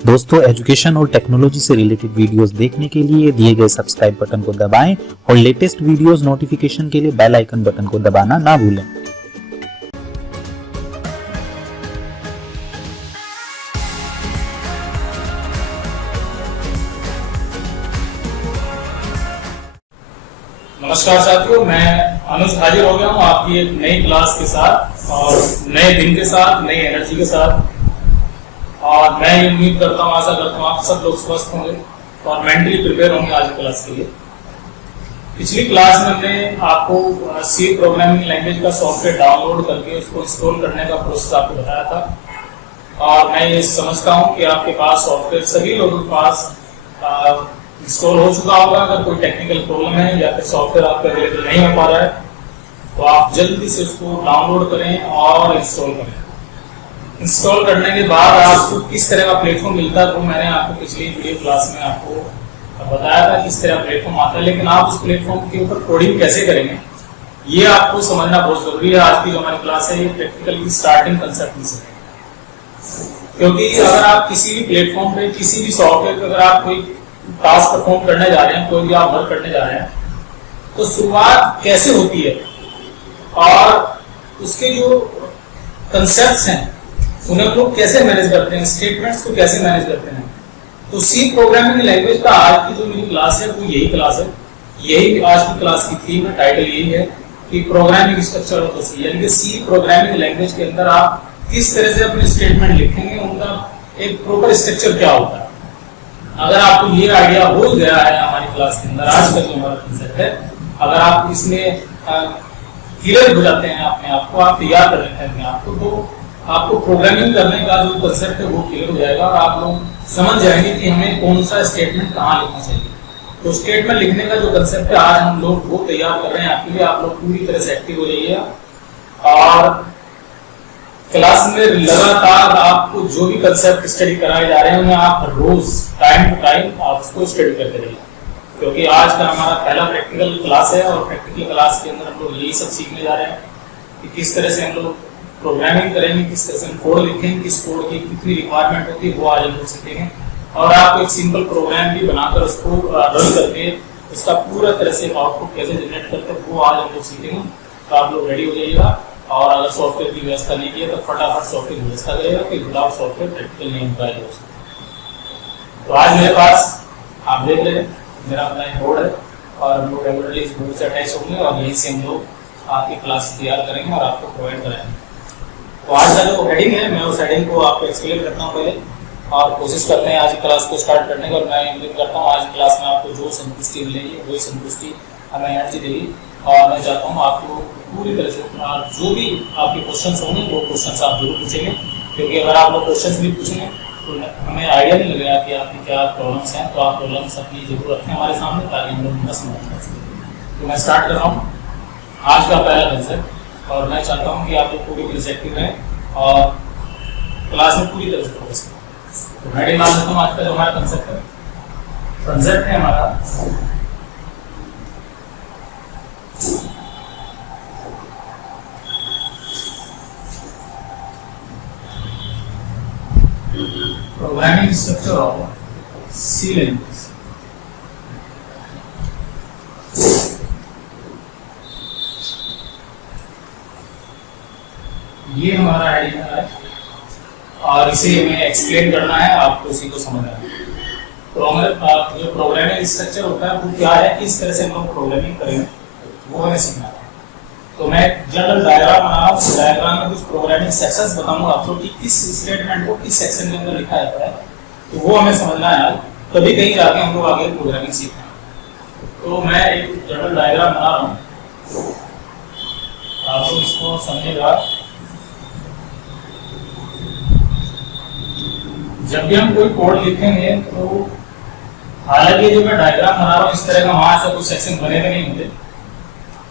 दोस्तों, एजुकेशन और टेक्नोलॉजी से रिलेटेड वीडियोस देखने के लिए दिए गए सब्सक्राइब बटन को दबाएं और लेटेस्ट वीडियोस नोटिफिकेशन के लिए बेल आइकन बटन को दबाना ना भूलें। नमस्कार साथियों, मैं अनुज हाजिर हो गया हूँ आपकी एक नई क्लास के साथ और नए दिन के साथ, नई एनर्जी के साथ। और मैं ये उम्मीद करता हूँ, आशा करता हूँ आप सब लोग स्वस्थ होंगे और मेंटली प्रिपेयर होंगे आज की क्लास के लिए। पिछली क्लास में हमने आपको सी प्रोग्रामिंग लैंग्वेज का सॉफ्टवेयर डाउनलोड करके उसको इंस्टॉल करने का प्रोसेस आपको बताया था। और मैं ये समझता हूँ कि आपके पास सॉफ्टवेयर सभी लोगों के पास इंस्टॉल हो चुका होगा। अगर कोई टेक्निकल प्रॉब्लम है या फिर सॉफ्टवेयर आपका अवेलेबल नहीं हो पा रहा है तो आप जल्दी से उसको डाउनलोड करें और इंस्टॉल करें। इंस्टॉल करने के बाद आपको किस तरह का प्लेटफॉर्म मिलता है वो मैंने आपको पिछली वीडियो क्लास में आपको बताया था किस तरह प्लेटफॉर्म आता है। लेकिन आप उस प्लेटफॉर्म के ऊपर कोडिंग कैसे करेंगे ये आपको समझना बहुत जरूरी है। आज की जो हमारी क्लास है ये प्रैक्टिकल की स्टार्टिंग कंसेप्ट से है, क्योंकि अगर आप किसी भी प्लेटफॉर्म पे किसी भी सॉफ्टवेयर पे अगर आप कोई टास्क परफॉर्म करने जा रहे हैं, कोई भी आप वर्क करने जा रहे हैं, तो शुरुआत कैसे होती है और उसके जो कंसेप्ट्स हैं उन्हें हम लोग कैसे मैनेज करते हैं, स्टेटमेंट्स को कैसे मैनेज करते हैं। तो सी प्रोग्रामिंग लैंग्वेज का आज की जो मेरी क्लास है वो यही क्लास है। यही आज की क्लास की थीम है, टाइटल यही है कि प्रोग्रामिंग स्ट्रक्चर ऑफ सी, यानी कि सी प्रोग्रामिंग लैंग्वेज के अंदर आप किस तरह से अपने स्टेटमेंट लिखेंगे, उनका एक प्रॉपर स्ट्रक्चर क्या होता है। अगर आपको ये आइडिया हो गया है हमारी क्लास के अंदर, आज का जो हमारा कंसेप्ट है, अगर आप इसमें क्लियर हो जाते हैं अपने आप को, आप तैयार कर लेते हैं अपने आप को, तो आपको प्रोग्रामिंग करने का जो कंसेप्ट है वो क्लियर हो जाएगा और आप लोग समझ जाएंगे कि हमें कौन सा स्टेटमेंट कहाँ लिखना चाहिए। तो स्टेटमेंट लिखने का जो कंसेप्ट है आज हम लोग वो तैयार कर रहे हैं आपके लिए। आप लोग पूरी तरह से एक्टिव हो जाइए और क्लास में लगातार आपको जो भी कंसेप्ट स्टडी कराए जा रहे हैं उन्हें आप रोज टाइम टू टाइम आप उसको स्टडी करते रहिए, क्योंकि आज का हमारा पहला प्रैक्टिकल क्लास है और प्रैक्टिकल क्लास के अंदर हम लोग यही सब सीखने जा रहे हैं कि किस तरह से हम लोग प्रोग्रामिंग करेंगे, किस तरह से हम कोड लिखेंगे, किस कोड की कितनी रिक्वायरमेंट होती है वो आज हम लोग सीखेंगे। और आपको एक सिंपल प्रोग्राम भी बनाकर उसको रन करके उसका पूरा तरह से आउटपुट कैसे जनरेट करते हैं वो आज हम लोग सीखेंगे। तो आप लोग रेडी हो जाइएगा और अगर सॉफ्टवेयर की व्यवस्था नहीं की है तो फटाफट सॉफ्टवेयर की व्यवस्था करेगा कि विदाउट सॉफ्टवेयर प्रैक्टिकल नहीं होता है। तो आज मेरे पास आप देख रहे हैं मेरा अपना एक बोर्ड है और हम लोग रेगुलरली इस बोर्ड से अटैच होंगे और यहीं से हम लोग आपकी क्लास तैयार करेंगे और आपको प्रोवाइड कराएंगे। तो आज का जो हेडिंग है मैं उस हेडिंग को आपको एक्सप्लेन करता हूँ पहले और कोशिश करते हैं आज की क्लास को स्टार्ट करने का। और मैं उम्मीद करता हूँ आज की क्लास में आपको जो संतुष्टि मिलेगी वही संतुष्टि हमें एनर्जी देगी। और मैं चाहता हूँ आपको पूरी तरह से जो भी आपके क्वेश्चंस होंगे वो क्वेश्चंस आप जरूर पूछेंगे, क्योंकि अगर आप लोग क्वेश्चंस नहीं पूछेंगे तो हमें आइडिया नहीं लगेगा कि आपकी क्या प्रॉब्लम्स हैं। तो आप प्रॉब्लम्स अपनी जरूर रखें हमारे सामने ताकि हम लोग उनका समाधान कर सकें। तो मैं स्टार्ट कर रहा हूँ आज का पहला कंसेप्ट और मैं चाहता हूँ कि आप लोग पूरी तरह से एक्टिव रहें और क्लास में पूरी तरह से फोकस करें। तो हेडिंग मान लेता हूँ आज का जो हमारा कंसेप्ट है हमारा programming structure of C language. ये हमारा आइडिया है और इसे हमें एक्सप्लेन करना है, आपको इसी को समझना है। तो हमारे जो प्रोग्रामिंग स्ट्रक्चर होता है वो क्या है, किस तरह से हम लोग प्रोग्रामिंग करेंगे वो हमें सीखना है। तो मैं जनरल डायग्राम बना रहा हूँ, उस डायग्राम में कुछ प्रोग्रामिंग सेक्शंस बताऊंगा आपको कि किस स्टेटमेंट को किस सेक्शन के अंदर लिखा जाता है, तो वो हमें समझना है, तभी कहीं जाके हम लोग आगे प्रोग्रामिंग सीखना है। तो मैं एक जनरल डायग्राम बना रहा हूँ, आप लोग इसको समझेगा। जब भी हम कोई कोड लिखेंगे तो हालांकि जो मैं डायग्राम बना रहा हूँ इस तरह का वहां से कुछ सेक्शन बने नहीं होते,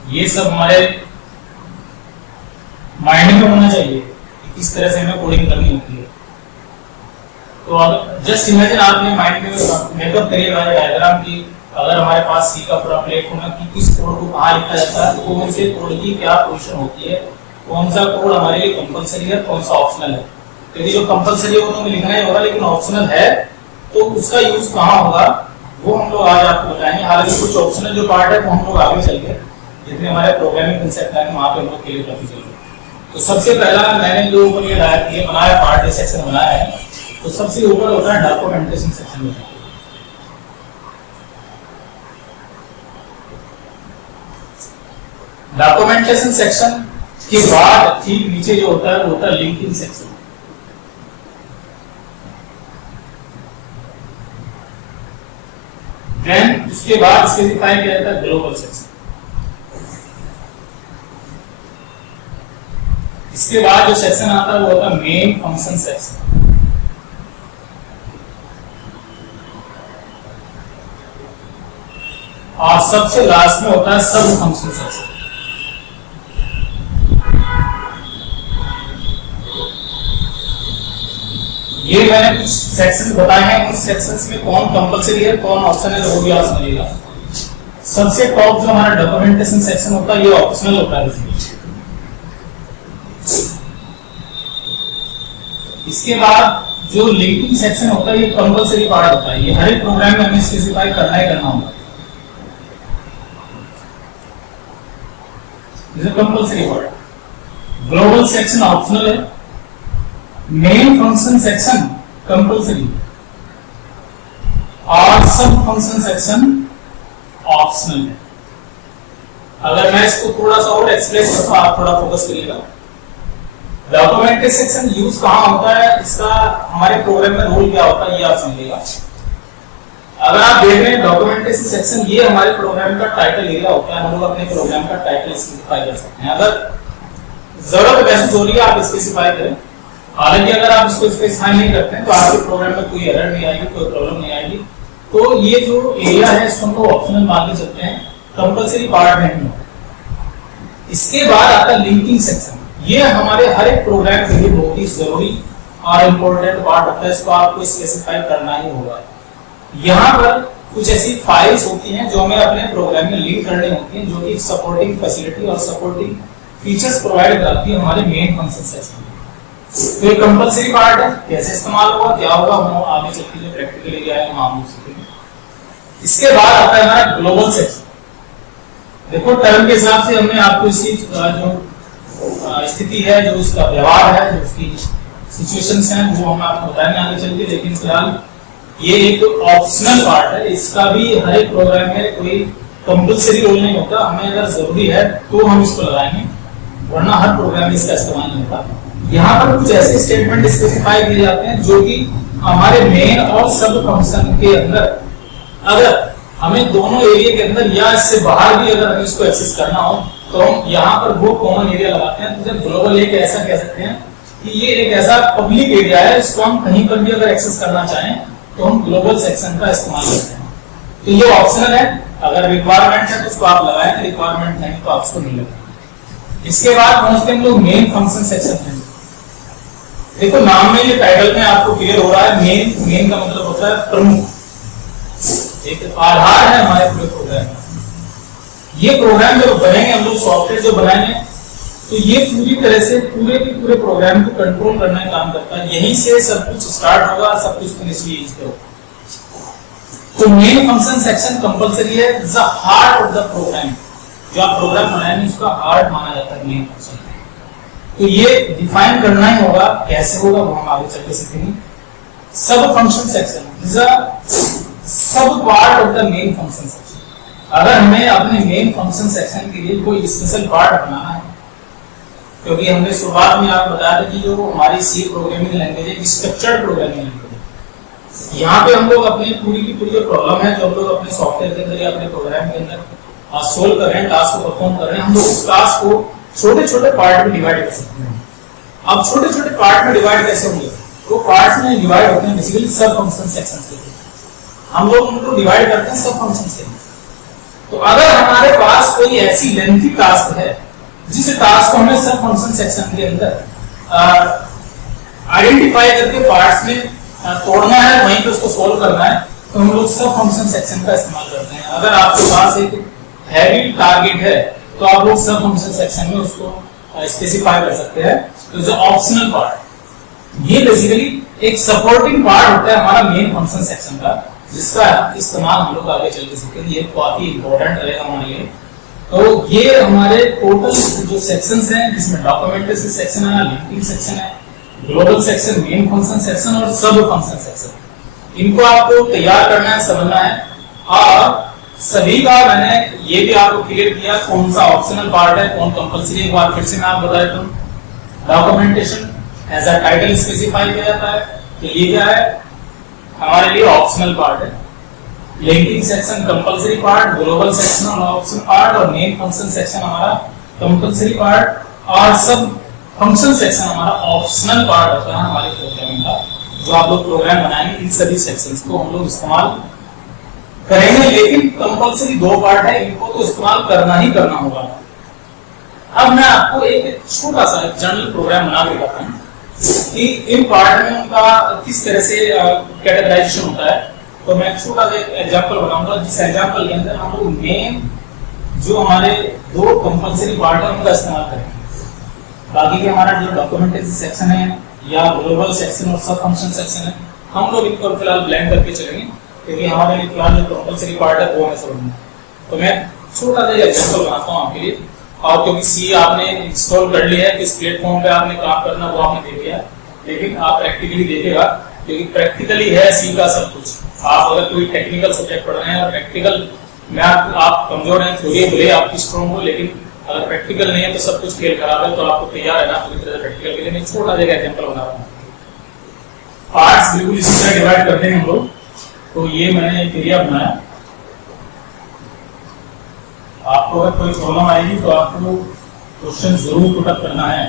ये सब हमारे माइंड में होना चाहिए कि किस तरह से हमें कोडिंग करनी होती है। तो अब जस्ट इमेजिन आपने माइंड में मेकअप करिएगा डायग्राम की, अगर हमारे पास सी का पूरा प्लेटफॉर्म है कि किस कोड को कहाँ लिखा जाता है, तो कौन से कोड की क्या पोजीशन होती है, कौन सा कोड हमारे लिए कंपलसरी है, कौन सा ऑप्शनल है। क्योंकि जो कंपलसरी है वो तो लिखना ही होगा, लेकिन ऑप्शनल है तो उसका यूज कहाँ होगा वो हम लोग आज आपको बताएंगे। हालांकि कुछ ऑप्शनल जो पार्ट है वो हम लोग आगे चल के जितने हमारे प्रोग्रामिंग कंसेप्ट है वहाँ पे हम लोग क्लियर करके चलेंगे। तो सबसे पहला मैंने जो ऊपर ये बनाया पार्ट, ये सेक्शन बनाया है, तो सबसे ऊपर होता है डॉक्यूमेंटेशन सेक्शन में। डॉक्यूमेंटेशन सेक्शन के बाद ठीक नीचे जो होता है वो होता है लिंकिंग सेक्शन। देन उसके बाद स्पेसिफाई किया जाता है ग्लोबल सेक्शन। इसके बाद जो सेक्शन आता है वो होता है मेन फंक्शन सेक्शन। और सबसे लास्ट में होता है सब फंक्शन सेक्शन। ये मैंने कुछ सेक्शन बताए हैं, उस सेक्शंस में कौन कंपलसरी है कौन ऑप्शनल है वो भी आप समझिएगा। सबसे टॉप जो हमारा डॉक्यूमेंटेशन सेक्शन होता है ये ऑप्शनल होता है। इसके बाद जो लिंकिंग सेक्शन होता है ये कंपलसरी पार्ट होता है, ये हर एक प्रोग्राम में हमें स्पेसिफाई करना ही करना होगा। Compulsory part. Global section optional है, मेन फंक्शन सेक्शन कंपलसरी और सब फंक्शन सेक्शन ऑप्शनल है। अगर मैं इसको थोड़ा सा और एक्सप्लेन करता हूं, आप थोड़ा फोकस करिएगा। डॉक्यूमेंटेशन सेक्शन यूज कहां होता है, इसका हमारे प्रोग्राम में रोल क्या होता है ये आप समझिएगा। अगर आप देख रहे हैं डॉक्यूमेंटेशन सेक्शन, ये हमारे प्रोग्राम का टाइटल एरिया होता है। हम लोग अपने प्रोग्राम का टाइटल स्पेसिफाई कर सकते हैं। अगर जरूरत महसूस हो रही है आप स्पेसिफाई करें, हालांकि अगर आप इसको स्पेसिफाई नहीं करते हैं तो आपके प्रोग्राम में कोई एरर नहीं आएगी, कोई प्रॉब्लम नहीं आएगी। तो ये जो एरिया है इसको हम लोग ऑप्शनल मान के चलते हैं, कंपलसरी पार्ट में नहीं। इसके बाद आता है लिंकिंग सेक्शन। ये हमारे हर एक प्रोग्राम के लिए बहुत ही जरूरी और इम्पोर्टेंट पार्ट होता है, इसको आपको स्पेसिफाई करना ही होगा। यहाँ पर कुछ ऐसी फाइल्स होती हैं जो हमें अपने प्रोग्राम में लिंक करनी होती हैं, जो कि सपोर्टिंग फैसिलिटी और सपोर्टिंग फीचर्स प्रोवाइड करती है हमारे मेन फंक्शन सेक्शन। तो ये कंपलसरी पार्ट है, कैसे इस्तेमाल होगा क्या होगा हम आगे चल के जो प्रैक्टिकल एरिया है वहां हम सीखेंगे। इसके बाद आता है हमारा ग्लोबल सेक्शन। देखो टर्म के हिसाब से हमने आपको इसकी जो स्थिति है, जो उसका व्यवहार है, जो उसकी सिचुएशंस हैं वो हम आपको बताएंगे आगे चल के। लेकिन फिलहाल ये एक ऑप्शनल पार्ट है, इसका भी हर एक प्रोग्राम में कोई कंपलसरी रोल नहीं होता। हमें अगर जरूरी है तो हम इसको लगाएंगे, वरना हर प्रोग्राम में इसका इस्तेमाल नहीं होता। यहाँ पर कुछ ऐसे स्टेटमेंट स्पेसिफाई किए जाते हैं जो कि हमारे मेन और सब फंक्शन के अंदर, अगर हमें दोनों एरिया के अंदर या इससे बाहर भी अगर हमें इसको एक्सेस करना हो तो हम यहाँ पर वो कॉमन एरिया लगाते हैं। तो जब ग्लोबल एक ऐसा कह सकते हैं कि ये एक ऐसा पब्लिक एरिया है, इसको हम कहीं पर भी अगर एक्सेस करना चाहें तो हम ग्लोबल सेक्शन का इस्तेमाल करते हैं। तो ये ऑप्शनल है, अगर रिक्वायरमेंट है तो उसको आप लगाएं, रिक्वायरमेंट नहीं तो आपको नहीं लगाएं। इसके बाद पहुंचते हम लोग मेन फंक्शन सेक्शन में। देखो नाम में, ये टाइटल में आपको क्लियर हो रहा है, मेन का मतलब होता है प्रमुख, एक आधार है हमारे पूरे प्रोग्राम का। ये प्रोग्राम जो बनेंगे हम लोग, सॉफ्टवेयर जो बनाएंगे, तो ये पूरी तरह से पूरे के पूरे प्रोग्राम को कंट्रोल करने का काम करता है। यहीं से सब कुछ स्टार्ट होगा, सब कुछ फिनिश भी यहीं से होगा। तो मेन फंक्शन सेक्शन कंपलसरी है, it's the heart of the program. जो आप प्रोग्राम बनाएंगे उसका हार्ट माना जाता है मेन फंक्शन। तो ये डिफाइन करना ही होगा, कैसे होगा वो हम आगे चल के सीखेंगे। सब फंक्शन सेक्शन इज अ सब part of the main function section. अगर हमें अपने मेन फंक्शन सेक्शन के लिए कोई स्पेशल पार्ट बनाना है, क्योंकि हमने शुरुआत में आपको बताया था कि जो हमारी सी प्रोग्रामिंग लैंग्वेज है, स्ट्रक्चर्ड प्रोग्रामिंग लैंग्वेज है। यहाँ पे हम लोग अपनी पूरी की पूरी जो प्रॉब्लम है, जो हम लोग अपने सॉफ्टवेयर के अंदर या अपने प्रोग्राम के अंदर सोल्व कर रहे हैं, टास्क को परफॉर्म कर रहे हैं, हम लोग उस टास्क को छोटे छोटे पार्ट में डिवाइड कर सकते हैं। अब छोटे छोटे पार्ट में डिवाइड कैसे होंगे? वो पार्ट्स में डिवाइड होते हैं बेसिकली सब फंक्शन सेक्शंस के लिए। हम लोग उनको डिवाइड करते हैं सब फंक्शंस के लिए। तो अगर हमारे पास कोई ऐसी लेंथी टास्क है जिस टास्क को हमें सब फंक्शन सेक्शन के अंदर आइडेंटिफाई करके पार्ट्स में तोड़ना है, वहीं पे उसको सोल्व करना है, तो हम लोग सब फंक्शन सेक्शन का इस्तेमाल करते हैं। अगर आपके पास एक हैवी टारगेट है तो आप लोग सब फंक्शन सेक्शन में उसको स्पेसिफाई कर सकते हैं। तो जो ऑप्शनल पार्ट, ये बेसिकली एक सपोर्टिंग पार्ट होता है हमारा मेन फंक्शन सेक्शन का, जिसका इस्तेमाल हम लोग आगे चल के सीखेंगे। ये काफी इंपॉर्टेंट रहेगा हमारे लिए। तो ये हमारे टोटल जो सेक्शंस हैं, जिसमें डॉक्यूमेंटेशन सेक्शन है, लिंकिंग सेक्शन है, global section, main function section और सब फंक्शन सेक्शन, इनको आपको तैयार करना है, समझना है। और सभी का मैंने ये भी आपको क्लियर किया कौन सा ऑप्शनल पार्ट है, कौन कंपलसरी। एक बार फिर से मैं आपको बता देता हूँ। Documentation as a title specify किया जाता है कि ये क्या है, हमारे लिए ऑप्शनल पार्ट है। Linking section compulsory part, global section optional part और मेन फंक्शन सेक्शन हमारा कंपलसरी पार्ट और सब फंक्शन सेक्शन हमारा ऑप्शनल पार्ट होता है हमारे प्रोग्रामिंग का। जो आप लोग प्रोग्राम बनाएंगे इन सभी सेक्शंस को हम लोग इस्तेमाल करेंगे, लेकिन कंपलसरी दो पार्ट है, इनको तो इस्तेमाल करना ही करना होगा। अब मैं आपको एक छोटा सा जनरल प्रोग्राम बना के दिखाता हूँ कि इन पार्ट में उनका किस तरह से कैटेगराइजेशन होता है। तो मैं छोटा सा एग्जांपल बनाऊंगा, जिस एग्जांपल के अंदर हम लोग मेन जो हमारे दो कंपलसरी पार्ट है उनका इस्तेमाल करेंगे। बाकी के हमारा जो डॉक्यूमेंटेशन सेक्शन है या ग्लोबल सेक्शन और सब फंक्शन सेक्शन है, हम लोग इनको फिलहाल ब्लैंक करके चलेंगे, क्योंकि हमारे लिए फिलहाल जो कंपलसरी पार्ट है वो हमें समझना। तो मैं छोटा सा एग्जांपल बनाता हूँ आपके लिए। और क्योंकि सी आपने इंस्टॉल कर लिया है, किस प्लेटफॉर्म पे आपने काम करना वो आपने देख लिया, लेकिन आप प्रैक्टिकली देखेगा, क्योंकि प्रैक्टिकली है सी का सब कुछ। आप अगर कोई टेक्निकल सब्जेक्ट पढ़ रहे हैं और प्रैक्टिकल में आप कमजोर हैं, थोड़ी भले आपकी स्ट्रॉन्ग हो, लेकिन अगर प्रैक्टिकल नहीं है तो सब कुछ खेल खराब है। तो आपको तैयार है ना पूरी तरह से प्रैक्टिकल के लिए। मैं छोटा सा एग्जांपल बना रहा हूँ। पार्ट्स बिल्कुल इसी तरह डिवाइड करते हैं हम लोग। तो ये मैंने एक एरिया बनाया। आपको अगर कोई प्रॉब्लम आएगी तो आपको क्वेश्चन जरूर पुटअप करना है।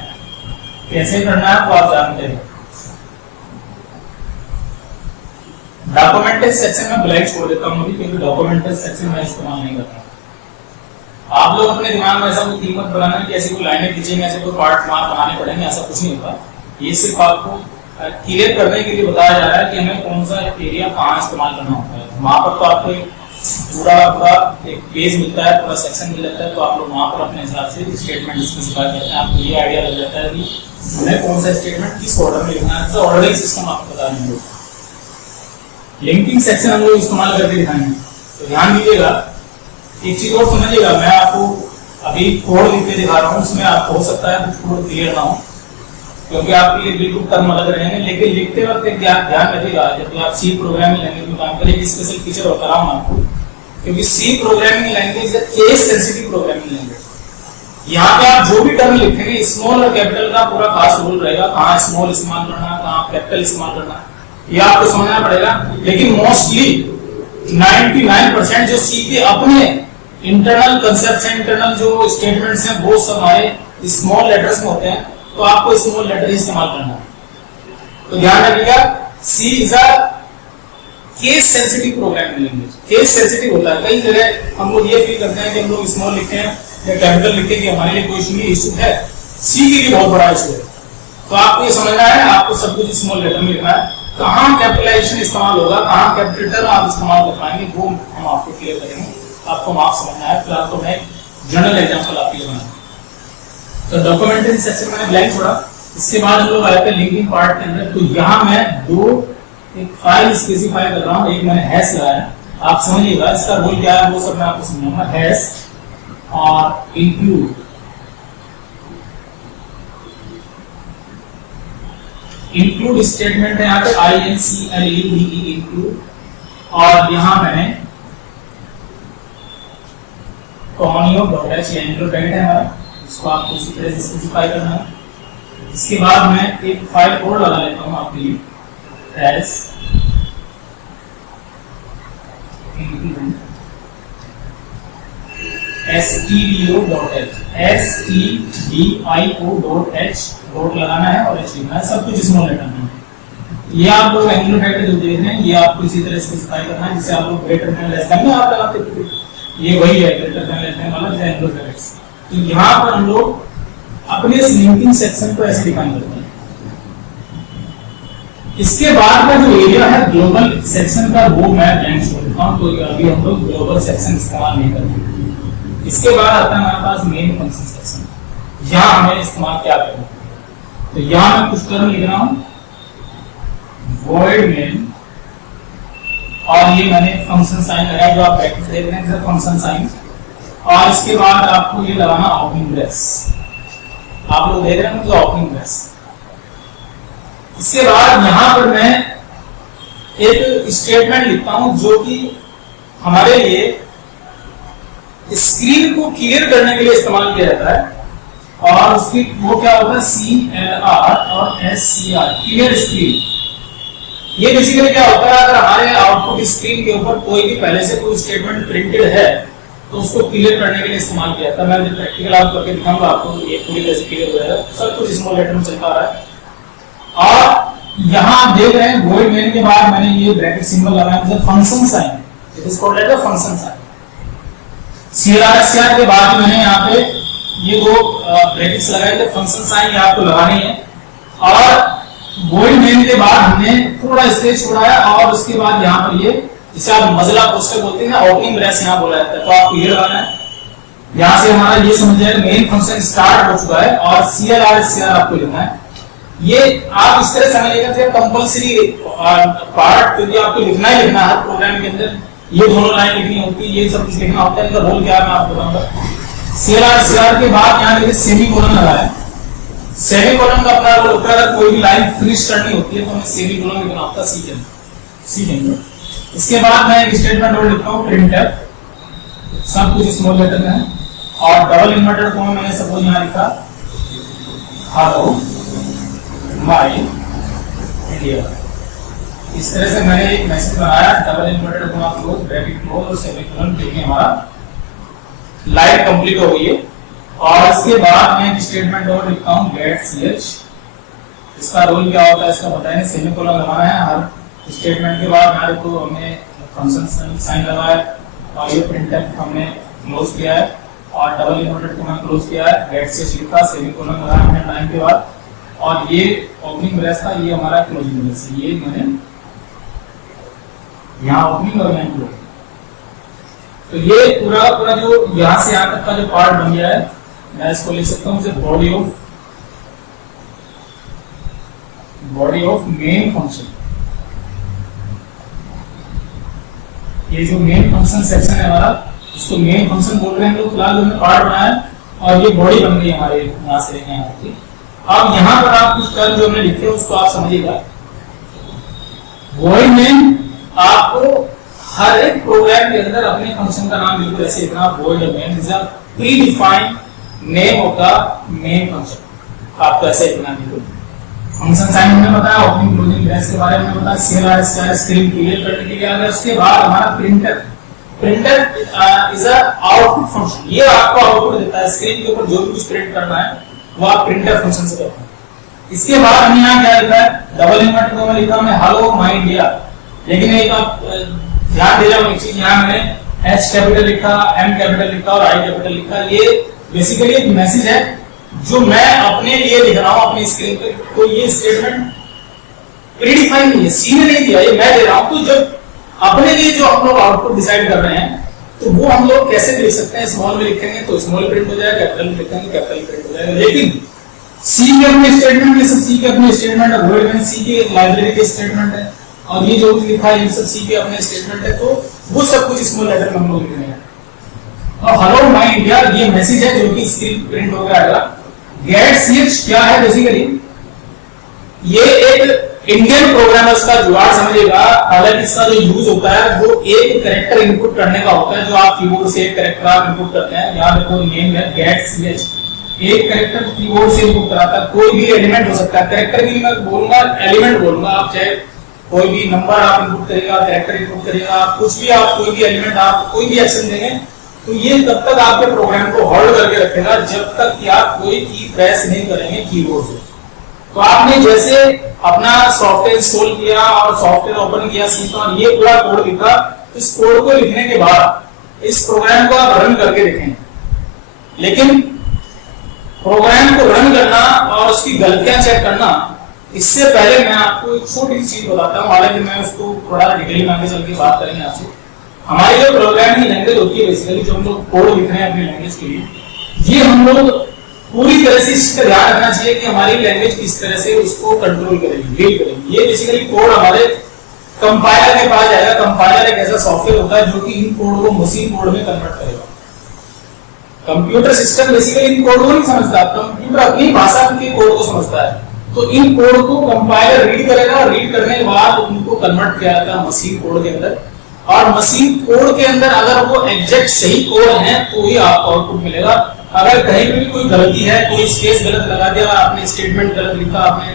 कैसे करना है तो आप जानते हैं। डॉक्यूमेंटेशन सेक्शन में ब्लैंक छोड़ देता हूँ, क्योंकि डॉक्यूमेंटेशन सेक्शन में इस्तेमाल नहीं करता। आप लोग अपने दिमाग में ऐसा कोई कीमत बनाना है कि ऐसी कोई लाइनें खींचेंगे, ऐसे कोई पार्ट मार्क बनाने पड़ेंगे, ऐसा कुछ नहीं होता। ये सिर्फ आपको क्लियर करने के लिए बताया जा रहा है कि हमें कौन सा एरिया कहाँ इस्तेमाल करना होता है। वहां पर तो आपको पूरा एक पेज मिलता है, पूरा सेक्शन मिल जाता है, तो आप लोग वहां पर अपने हिसाब से स्टेटमेंट स्पेसिफाई करते हैं। आपको ये आइडिया लग जाता है कि हमें कौन सा स्टेटमेंट किस ऑर्डर में लिखना है। तो ऑर्डरिंग सिस्टम आपको बता देंगे। लिंकिंग सेक्शन हम लोग इस्तेमाल करके दिखाएंगे। तो ध्यान दीजिएगा, एक चीज और समझिएगा। मैं आपको अभी कोड लिख के दिखा रहा हूँ, उसमें आपको हो सकता है कुछ कोड क्लियर ना हो, क्योंकि आपके लिए बिल्कुल टर्म अलग रहेंगे। लेकिन लिखते वक्त एक ध्यान रखिएगा, जब भी आप सी प्रोग्रामिंग लैंग्वेज में काम करें, स्पेशल फीचर बता रहा हूँ आपको, क्योंकि सी प्रोग्रामिंग लैंग्वेज है केस सेंसिटिव प्रोग्रामिंग लैंग्वेज। यहाँ पे आप जो भी टर्म लिखेंगे, स्मॉल और कैपिटल का पूरा खास रूल रहेगा। कहाँ स्मॉल इस्तेमाल करना, कहाँ कैपिटल इस्तेमाल करना, ये आपको समझना पड़ेगा। लेकिन मोस्टली 99% जो सी के अपने इंटरनल कंसेप्ट हैं, इंटरनल जो स्टेटमेंट्स हैं, वो सब हमारे स्मॉल लेटर्स में होते हैं। तो आपको स्मॉल लेटर इस्तेमाल करना है। तो ध्यान रखिएगा, C is a case sensitive programming language. Case sensitive होता है। कई जगह हम लोग ये फील करते हैं कि हम लोग स्मॉल लिखते हैं या कैपिटल लिखते हैं कि हमारे लिए कोई इशू नहीं, इशू है। सी के लिए बहुत बड़ा इशू है। तो आपको ये समझना है, आपको सब कुछ स्मॉल लेटर में लिखना है। कहाँ कैपिटलाइजेशन इस्तेमाल होगा, कहाँ कैपिटल आप इस्तेमाल कर पाएंगे, वो हम आपको क्लियर करेंगे। आपको मार्क्स समझना है। फिलहाल तो मैं जनरल एग्जाम्पल आपके लिए बनाऊंगा। तो डॉक्यूमेंटेशन सेक्शन मैंने ब्लैंक छोड़ा। इसके बाद हम लोग आए थे लिंकिंग पार्ट के अंदर। तो यहाँ मैं एक फाइल स्पेसिफाई कर रहा हूँ। एक मैंने हैश लगाया, आप समझिएगा इसका रोल क्या है, वो सब मैं आपको समझाऊंगा। हैश और इंक्लूड, इंक्लूड स्टेटमेंट है यहाँ पे INCLUDE इंक्लूड। और यहाँ मैंने conio.h इंक्लूड है हमारा, इसको आपको इसी तरह से स्पेसिफाई करना है। इसके बाद मैं एक फाइल कोड लगा लेता हूँ आपके लिए, हैश stdio.h डॉट लगाना है और एच लिखना है। सब कुछ स्मॉल लेटर में। ये आप लोग एंगुलर ब्रैकेट जो देख रहे हैं, ये आपको इसी तरह स्पेसिफाई करना है, जिसे आप लोग ग्रेटर देन लेस देन में आप लगाते हैं। ये वही है ग्रेटर देन लेस देन वाला एंगुलर ब्रैकेट्स। तो यहाँ पर हम लोग अपने लिंकिंग सेक्शन को ऐसे डिफाइन करते हैं। इसके बाद का जो एरिया है ग्लोबल सेक्शन का, वो मैं ब्लैंक छोड़ देता हूँ। तो अभी हम लोग ग्लोबल सेक्शन इस्तेमाल नहीं करते। इसके बाद आता है हमारे पास मेन फंक्शन सेक्शन। यहाँ हमें इस्तेमाल क्या करना है, तो यहाँ मैं कुछ टर्म लिख रहा हूँ void main, और ये मैंने फंक्शन साइन लगाया जो आप ब्रैकेट देख रहे हैं फंक्शन साइन, और इसके बाद आपको ये लगाना ओपनिंग ब्रेस, आप लोग देख रहे हैं जो ओपनिंग ब्रेस। इसके बाद यहां पर मैं एक स्टेटमेंट लिखता हूं जो कि हमारे लिए स्क्रीन को क्लियर करने के लिए इस्तेमाल किया जाता है, और उसकी वो क्या होता है CLR और SCR, क्लियर स्क्रीन। ये बेसिकली क्या होता है, अगर हमारे आउटपुट स्क्रीन के ऊपर कोई भी पहले से कोई स्टेटमेंट प्रिंटेड है तो उसको क्लियर करने के लिए इस्तेमाल किया जाता है। मैं प्रैक्टिकल आप करके दिखाऊंगा आपको, ये पूरी तरह से क्लियर हो जाएगा, सब कुछ स्मॉल लेटर में चलता रहा है। और यहां आप देख रहे हैं वॉइड मेन के बाद मैंने ये ब्रैकेट सिंबल लगाया function sign, it is called as a function sign. CLR SCR के बाद मैंने यहाँ पे ये दो ब्रैकेट्स लगाए थे, फंक्शन साइन ये आपको लगानी है, और वॉइड मेन के बाद हमने थोड़ा स्पेस छोड़ा है, और उसके बाद यहाँ पर ये जिसे आप मजला पोस्टर बोलते हैं, ओपनिंग ब्रेस यहाँ बोला जाता है, तो आपको ये लगाना है। यहाँ से हमारा ये समझ जाएगा मेन फंक्शन स्टार्ट हो चुका है, और CLR SCR आपको लिखना है। ये आप इस तरह समझिएगा कंपल्सरी पार्ट, क्योंकि आपको लिखना ही लिखना है प्रोग्राम के अंदर, ये दोनों लाइन लिखनी होती है, ये सब कुछ लिखना होता है, इनका रोल क्या है मैं आपको बताऊंगा। CLR SCR के बाद यहाँ देखिए सेमीकोलन लगाया, सेमीकोलन का अपना रोल होता है, अगर कोई भी लाइन फिनिश करनी होती है तो हमें सेमीकोलन लिखना होता है, सीखेंगे। इसके बाद मैं एक स्टेटमेंट और लिखता हूँ प्रिंटफ, सब कुछ स्मॉल लेटर में है, और डबल इन्वर्टेड कॉमा मैंने सपोज यहाँ लिखा हेलो माय इंडिया। इस तरह से मैंने एक मैसेज बनाया, double inverted comma close, bracket close और सेमीकोलन, देखिए हमारा लाइन कंप्लीट हो गई है। और इसके बाद मैं एक स्टेटमेंट और लिखता हूँ गेट ch, इसका रोल क्या होता है इसका पता है, सेमीकोलन लगाना है हर स्टेटमेंट के बाद। हमारे को हमने फंक्शन साइन लगाया, और ये प्रिंटफ हमने क्लोज किया है, और डबल इन्वर्टेड कॉमा क्लोज किया है, गेट ch लिखा, सेमीकोलन लगाया हमने टाइम के बाद, और ये ओपनिंग ब्रेस था, ये हमारा क्लोजिंग ब्रेस है, ये मैंने यहाँ ओपनिंग और यहाँ क्लोजिंग। तो ये पूरा जो यहाँ से यहाँ तक का जो पार्ट बन गया है, मैं इसको लिख सकता हूँ बॉडी ऑफ मेन फंक्शन। ये जो मेन फंक्शन सेक्शन है हमारा, इसको मेन फंक्शन बोल रहे हैं लोग, फिलहाल हमने पार्ट बनाया और ये बॉडी बन गई हमारे यहाँ से यहाँ की। अब यहाँ पर आप कुछ टर्म जो हमने लिखे उसको आप समझिएगा। वॉइड मेन आपको हर एक प्रोग्राम के अंदर अपने फंक्शन का नाम बिल्कुल ऐसे लिखना, void main is a pre defined name of the main function, आपको ऐसे लिखना बिल्कुल। फंक्शन साइन हमने बताया, ओपनिंग क्लोजिंग ब्रेस के बारे में बताया, CLR SCR स्क्रीन क्लियर करने के लिए आ गया। उसके बाद हमारा printer is a output function, ये आपको आउटपुट देता है, स्क्रीन के ऊपर जो भी कुछ प्रिंट करना है वो आप प्रिंटर फंक्शन से करते हैं। इसके बाद हमने यहाँ क्या लिखा है, डबल इन्वर्टेड कॉमा लिखा हमने हेलो माय इंडिया, लेकिन एक आप ध्यान दे जाओ एक चीज, यहाँ मैंने H कैपिटल लिखा, M कैपिटल लिखा और I कैपिटल लिखा। ये बेसिकली एक मैसेज है जो मैं अपने लिए लिख रहा हूं अपनी स्क्रीन पे, तो ये स्टेटमेंट प्रीडिफाइन नहीं है, सी ने नहीं दिया, ये मैं दे रहा हूं। तो जब अपने लिए जो हम लोग आउटपुट डिसाइड कर रहे हैं तो वो हम लोग कैसे लिख सकते हैं, स्मॉल में लिखेंगे तो स्मॉल प्रिंट हो जाएगा, कैपिटल में लिखेंगे कैपिटल प्रिंट हो जाएगा। लेकिन सी के अपने स्टेटमेंट, ये सब सी के अपने स्टेटमेंट है, वॉइड मेन सी के लाइब्रेरी के स्टेटमेंट है, और ये जो लिखा है ये सब सी के अपने स्टेटमेंट है, तो वो सब कुछ स्मॉल लेटर में हम लोग लिख रहे हैं। और हेलो माय इंडिया ये मैसेज है जो कि स्क्रीन प्रिंट हो गया। अगला गेट ch क्या है, बेसिकली ये एक इंडियन प्रोग्रामर्स का जुगाड़ समझिएगा। हालांकि इसका जो यूज होता है वो एक कैरेक्टर इनपुट करने का होता है, जो आप कीबोर्ड से एक कैरेक्टर आप इनपुट करते हैं। यहाँ देखो नेम है गेट ch, एक कैरेक्टर कीबोर्ड से इनपुट कराता है, कोई भी एलिमेंट हो सकता है, कैरेक्टर भी मैं बोलूंगा एलिमेंट बोलूंगा, आप चाहे कोई भी नंबर आप इनपुट करेगा, कैरेक्टर इनपुट करेगा, कुछ भी आप कोई भी एलिमेंट आप कोई भी एक्शन देंगे तो ये तब तक आपके प्रोग्राम को होल्ड करके रखेगा जब तक कि आप कोई की प्रेस नहीं करेंगे कीबोर्ड से। तो आपने जैसे अपना सॉफ्टवेयर इंस्टॉल किया और सॉफ्टवेयर ओपन किया सीखा और ये पूरा कोड लिखा, इस कोड को लिखने के बाद इस प्रोग्राम को आप रन करके देखें। लेकिन प्रोग्राम को रन करना और उसकी गलतियां चेक करना, इससे पहले मैं आपको एक छोटी सी चीज बताता हूँ, हालांकि मैं उसको थोड़ा डिटेल में आगे चल के बात करेंगे आपसे। हमारी जो प्रोग्रामिंग लैंग्वेज होती है बेसिकली, जो हम लोग कोड लिख रहे हैं अपनी लैंग्वेज के लिए, ये हम लोग पूरी तरह से इसका ध्यान रखना चाहिए कि हमारी लैंग्वेज किस तरह से उसको कंट्रोल करेगी, डील करेगी। ये बेसिकली कोड हमारे कंपाइलर के पास जाएगा। कंपाइलर एक ऐसा सॉफ्टवेयर होता है जो कि इन कोड को मशीन कोड में कन्वर्ट करेगा। कंप्यूटर सिस्टम बेसिकली इन कोड को नहीं समझता, कंप्यूटर अपनी भाषा के कोड को समझता है। तो इन कोड को कंपाइलर रीड करेगा, रीड करने के बाद उनको कन्वर्ट किया जाता है मशीन कोड के अंदर। और मशीन कोड के अंदर अगर वो एग्जैक्ट सही कोड है तो ही आपको आउटपुट मिलेगा। अगर कहीं पे भी कोई गलती है, कोई स्पेस गलत लगा दिया, आपने स्टेटमेंट गलत लिखा, आपने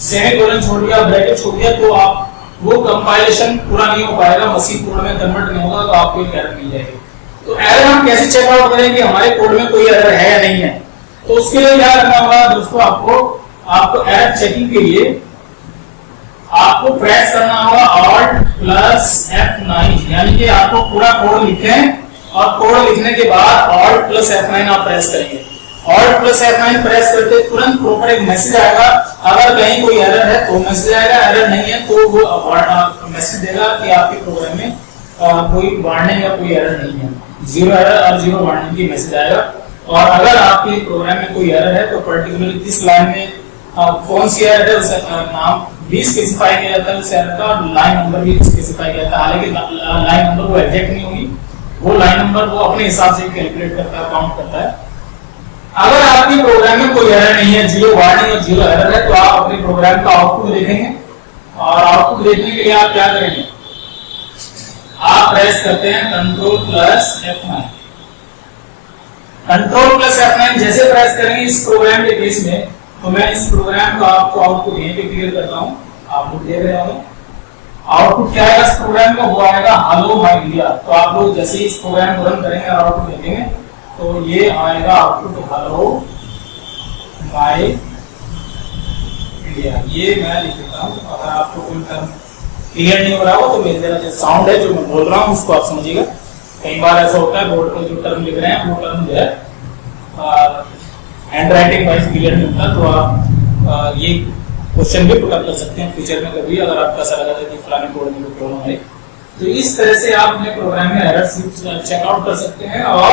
सेमीकोलन छोड़ दिया, ब्रैकेट छोड़ दिया, तो आप वो कंपाइलेशन पूरा नहीं हो पाएगा, मशीन कोड में कन्वर्ट नहीं होगा, तो आपको एक एरर मिल जाएगी। तो एरर हम कैसे चेक आउट करें कि हमारे कोड में कोई एरर है या नहीं है? तो उसके लिए क्या करना होगा दोस्तों, आपको एरर चेकिंग के लिए आपको प्रेस करना होगा Alt+F9, यानी कि आपको पूरा कोड लिखें और कोड लिखने के बाद Alt+F9 आप प्रेस करेंगे। Alt+F9 प्रेस करते तुरंत प्रॉपर एक मैसेज आएगा। अगर कहीं कोई एरर है तो मैसेज आएगा, एरर नहीं है तो वो मैसेज देगा कि आपके प्रोग्राम में कोई वार्निंग या कोई एरर नहीं है। 0 एरर और 0 वार्निंग की मैसेज आएगा। और अगर आपके प्रोग्राम में कोई एरर है तो पर्टिकुलरली इस लाइन में कौन सी एरर है उसका नाम भी स्पेसिफाई किया जाता है, उस एरर का लाइन नंबर भी स्पेसिफाई किया जाता है। हालांकि लाइन नंबर वो एग्जैक्ट नहीं होगी, वो लाइन नंबर वो अपने हिसाब से कैलकुलेट करता है, काउंट करता है। अगर आपके प्रोग्राम में कोई एरर नहीं है, 0 वार्निंग और 0 एरर है, तो आप अपने प्रोग्राम का आउटपुट देखेंगे। और आउटपुट देखने के लिए आप क्या करेंगे, आप प्रेस करते हैं Ctrl+F9। Ctrl+F9 जैसे प्रेस करेंगे इस प्रोग्राम के केस में, तो मैं इस प्रोग्राम का आपको आउटपुट यहीं पे क्लियर करता हूं। आप लोग देख रहे होंगे आउटपुट क्या आएगा इस प्रोग्राम का, वो आएगा हेलो माय इंडिया। तो आप लोग जैसे ही इस प्रोग्राम को रन करेंगे और आउटपुट देखेंगे तो ये आएगा आउटपुट हेलो माय इंडिया। ये मैं लिख देता हूं। अगर आपको कोई टर्म क्लियर नहीं हो रहा हो तो मेरे जरा जो साउंड है जो मैं बोल रहा हूं उसको आप समझिएगा। कई बार ऐसा होता है बोर्ड पे जो टर्म लिख रहे हैं वो टर्म जो है हैंड राइटिंग वाइज क्लियर नहीं होता, तो आप ये क्वेश्चन भी पुट अप कर सकते हैं फ्यूचर में कभी, अगर आपका ऐसा लगा कि फलाने कोड में कोई प्रॉब्लम है। तो इस तरह से आप अपने प्रोग्राम में एरर्स चेक आउट कर सकते हैं और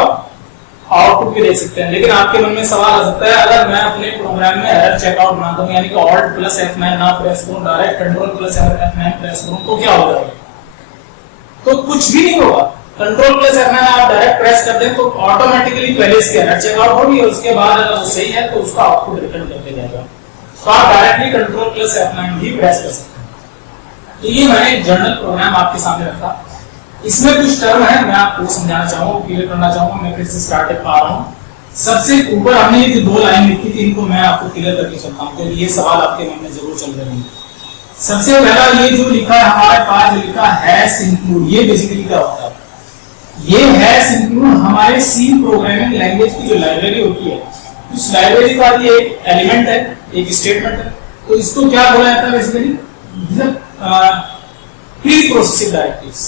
आउटपुट भी देख सकते हैं। लेकिन आपके मन में सवाल आ सकता है, अगर मैं अपने प्रोग्राम में एरर चेक आउट ना करूं, यानी कि Alt+F9 ना प्रेस करूं, डायरेक्ट Ctrl+F9 प्रेस करूं, तो क्या होगा? तो कुछ भी नहीं होगा। Ctrl+F9 आप डायरेक्ट प्रेस कर दें तो ऑटोमेटिकली पहले इसके एरर चेक आउट होगी और उसके बाद अगर वो सही है तो उसका आउटपुट रिटर्न करके जाएगा। तो आप डायरेक्टली Ctrl+F9 भी प्रेस कर सकते हैं। तो ये मैंने एक जर्नल प्रोग्राम आपके सामने रखा। इसमें कुछ टर्म है, मैं आपको समझाना चाहूंगा, क्लियर करना चाहूंगा। मैं फिर से स्टार्ट कर पा रहा हूँ। सबसे ऊपर हमने ये 2 लाइन लिखी थी, इनको मैं आपको क्लियर करके चलता हूँ क्योंकि ये सवाल आपके मन में जरूर चल रहे हैं। सबसे पहला ये जो लिखा है हमारे पास, जो लिखा है इंक्लूड, ये बेसिकली क्या होता है? ये हैश इंक्लूड हमारे सी प्रोग्रामिंग लैंग्वेज की जो लाइब्रेरी होती है, उस लाइब्रेरी का ये एक एलिमेंट है, एक स्टेटमेंट है। तो इसको क्या बोला जाता है बेसिकली? Pre processing directives.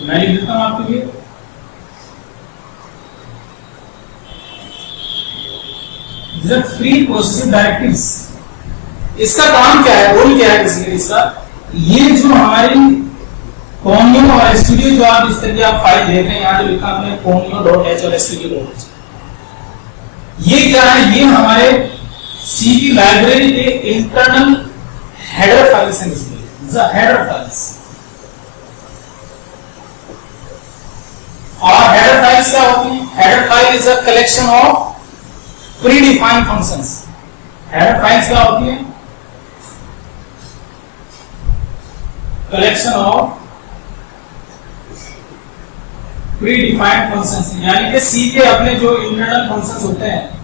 मैं लिख देता हूं आपके लिए, प्री प्रोसेसिंग डायरेक्टिव्स। इसका काम क्या है, रोल क्या है बेसिकली इसका? ये जो हमारी Ponyo और स्टूडियो जो आप इस तरह की आप फाइल देख रहे हैं, यहाँ जो लिखा हमने Ponyo.h और studio.h, ये क्या है? ये हमारे सी की लाइब्रेरी के इंटरनल हेडर फाइल्स हैं। हेडर फाइल्स, और हेडर फाइल्स क्या होती है? Header file is a collection of pre defined functions. Header files क्या होती है? Collection of pre defined functions, यानी कि सी के अपने जो इंटरनल फंक्शंस होते हैं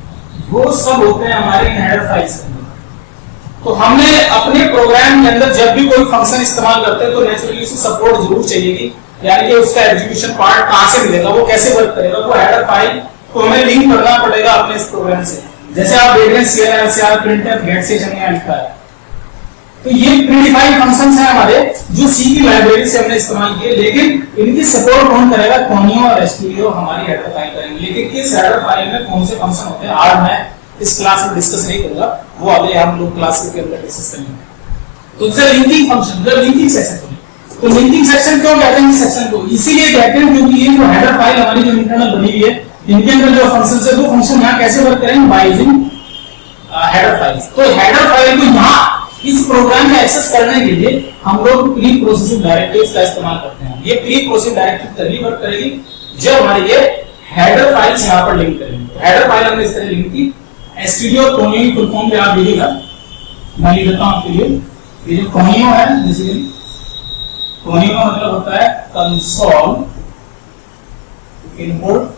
वो सब होते हैं हमारे हेडर फाइल्स के अंदर। तो हमने अपने प्रोग्राम के अंदर जब भी कोई फंक्शन इस्तेमाल करते हैं तो नेचुरली उसे सपोर्ट जरूर चाहिएगी, यानी कि उसका एग्जीक्यूशन पार्ट कहां से मिलेगा, वो कैसे वर्क करेगा, वो हेडर फाइल को हमें लिंक करना पड़ेगा अपने इस प्रोग्राम से। जैसे आप देख रहे हैं CLR printf get session यहाँ लिखा है, तो ये प्रीडिफाइंड फंक्शंस हैं हमारे जो सी की लाइब्रेरी से हमने इस्तेमाल किए। लेकिन इनकी सपोर्ट कौन करेगा? Ponyo और स्टूडियो हमारी हेडर फाइल करेंगे। लेकिन इस हेडर फाइल में कौन से फंक्शन होते हैं आज मैं इस क्लास में डिस्कस नहीं करूंगा, वो अगले हम लोग क्लास के अंदर डिस्कस करेंगे। तो जब लिंकिंग फंक्शन, जब लिंकिंग सेक्शन, तो लिंकिंग सेक्शन क्यों कहते हैं इस सेक्शन को? इसीलिए कहते हैं क्योंकि ये जो हेडर फाइल हमारी जो इंटरनल बनी हुई है इनके अंदर जो फंक्शन है वो फंक्शन यहाँ कैसे वर्क करेंगे, बाय यूजिंग हेडर फाइल्स। तो हेडर फाइल को यहाँ इस प्रोग्राम में एक्सेस करने के लिए हम लोग प्री प्रोसेसिंग डायरेक्टिव्स का इस्तेमाल करते हैं। ये प्री प्रोसेसिंग डायरेक्टिव तभी वर्क करेगी जब हमारी ये हेडर फाइल्स यहाँ पर लिंक करेंगे। तो हेडर फाइल हमने इस तरह लिंक की, एसटीडी और कोनियो की फुल फॉर्म पे आप देखिएगा, मैं लिख देता हूँ आपके लिए। ये जो कोनियो है, बेसिकली कोनियो का मतलब होता है कंसोल इनपुट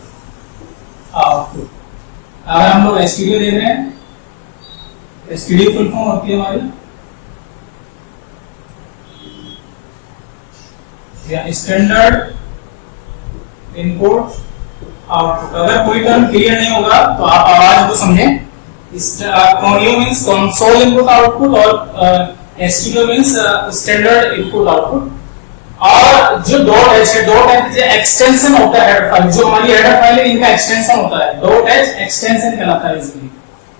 आउटपुट। अगर हम लोग एसटीडी देख रहे हैं, एसटीडी फुल फॉर्म होती है हमारी या स्टैंडर्ड इनपुट आउटपुट। अगर कोई टर्म क्लियर नहीं होगा तो आप आवाज को समझें। Conio means console input output और STD means standard input output. और जो डॉट एच है, डॉट एच एक्सटेंशन होता है हेडर फाइल, जो हमारी हेडर फाइल है इनका एक्सटेंशन होता है, डॉट एच एक्सटेंशन कहलाता है बेसिकली।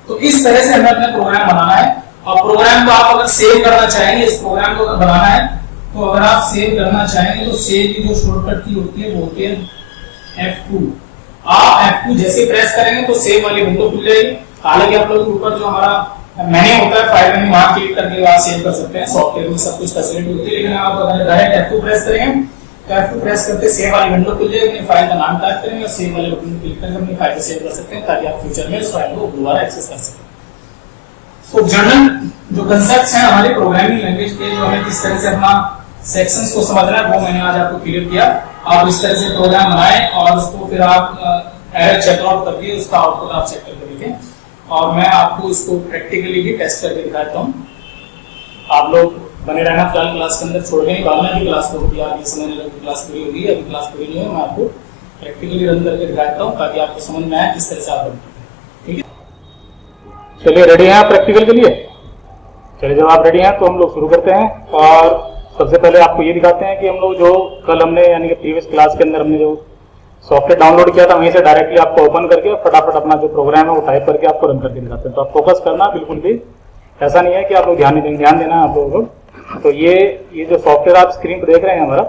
तो इस तरह से हमें अपना प्रोग्राम बनाना है। और प्रोग्राम को आप अगर सेव करना चाहेंगे, इस प्रोग्राम को बनाना है तो अगर आप सेव करना चाहेंगे तो सेव की जो शॉर्टकट की होती है वो होती है F2। आप F2 जैसे प्रेस करेंगे तो सेव वाली विंडो खुल जाएगी। हालांकि आप लोग ऊपर जो हमारा मेन्यू होता है, फाइल मेन्यू, वहां क्लिक करके आप सेव कर सकते हैं। सॉफ्टवेयर में सब कुछ फैसिलिटी होती है, लेकिन आप अगर डायरेक्ट F2 प्रेस करेंगे तो F2 प्रेस करते सेव वाली विंडो खुल जाएगी। अपनी फाइल का नाम टाइप करेंगे और सेव वाले बटन क्लिक करके अपनी फाइल को सेव कर सकते हैं, ताकि आप फ्यूचर में उस फाइल को दोबारा एक्सेस कर सकें। तो जनरल जो कंसेप्ट्स हैं हमारे प्रोग्रामिंग लैंग्वेज के, जो हमें किस तरह से अपना सेक्शंस को समझना है, वो मैंने आज आपको क्लियर किया। आप इस तरह से प्रोग्राम बनाएं और उसको फिर आप एरर चेक आउट करके उसका आउटपुट आप चेक करके देखें। और मैं आपको इसको प्रैक्टिकली भी टेस्ट करके दिखाता हूँ। आप लोग बने रहना फिलहाल क्लास के अंदर, छोड़ के नहीं भागना की क्लास को होगी। आप ये समझने लगे क्लास पूरी होगी, अभी क्लास पूरी नहीं है। मैं आपको प्रैक्टिकली रन करके दिखाता हूँ ताकि आपको समझ में आए किस तरह से आप बनते हैं। ठीक है, चलिए रेडी हैं आप प्रैक्टिकल के लिए? चलिए जब आप रेडी हैं तो हम लोग शुरू करते हैं। और सबसे पहले आपको ये दिखाते हैं कि हम लोग जो कल हमने यानी कि प्रीवियस क्लास के अंदर हमने जो सॉफ्टवेयर डाउनलोड किया था, वहीं से डायरेक्टली आपको ओपन करके फटाफट अपना जो प्रोग्राम है वो टाइप करके आपको रन करके दिखाते हैं। तो आप फोकस करना, बिल्कुल भी ऐसा नहीं है कि आप लोग ध्यान नहीं देंगे, ध्यान देना आप लोग। तो ये जो सॉफ्टवेयर आप स्क्रीन पर देख रहे हैं हमारा,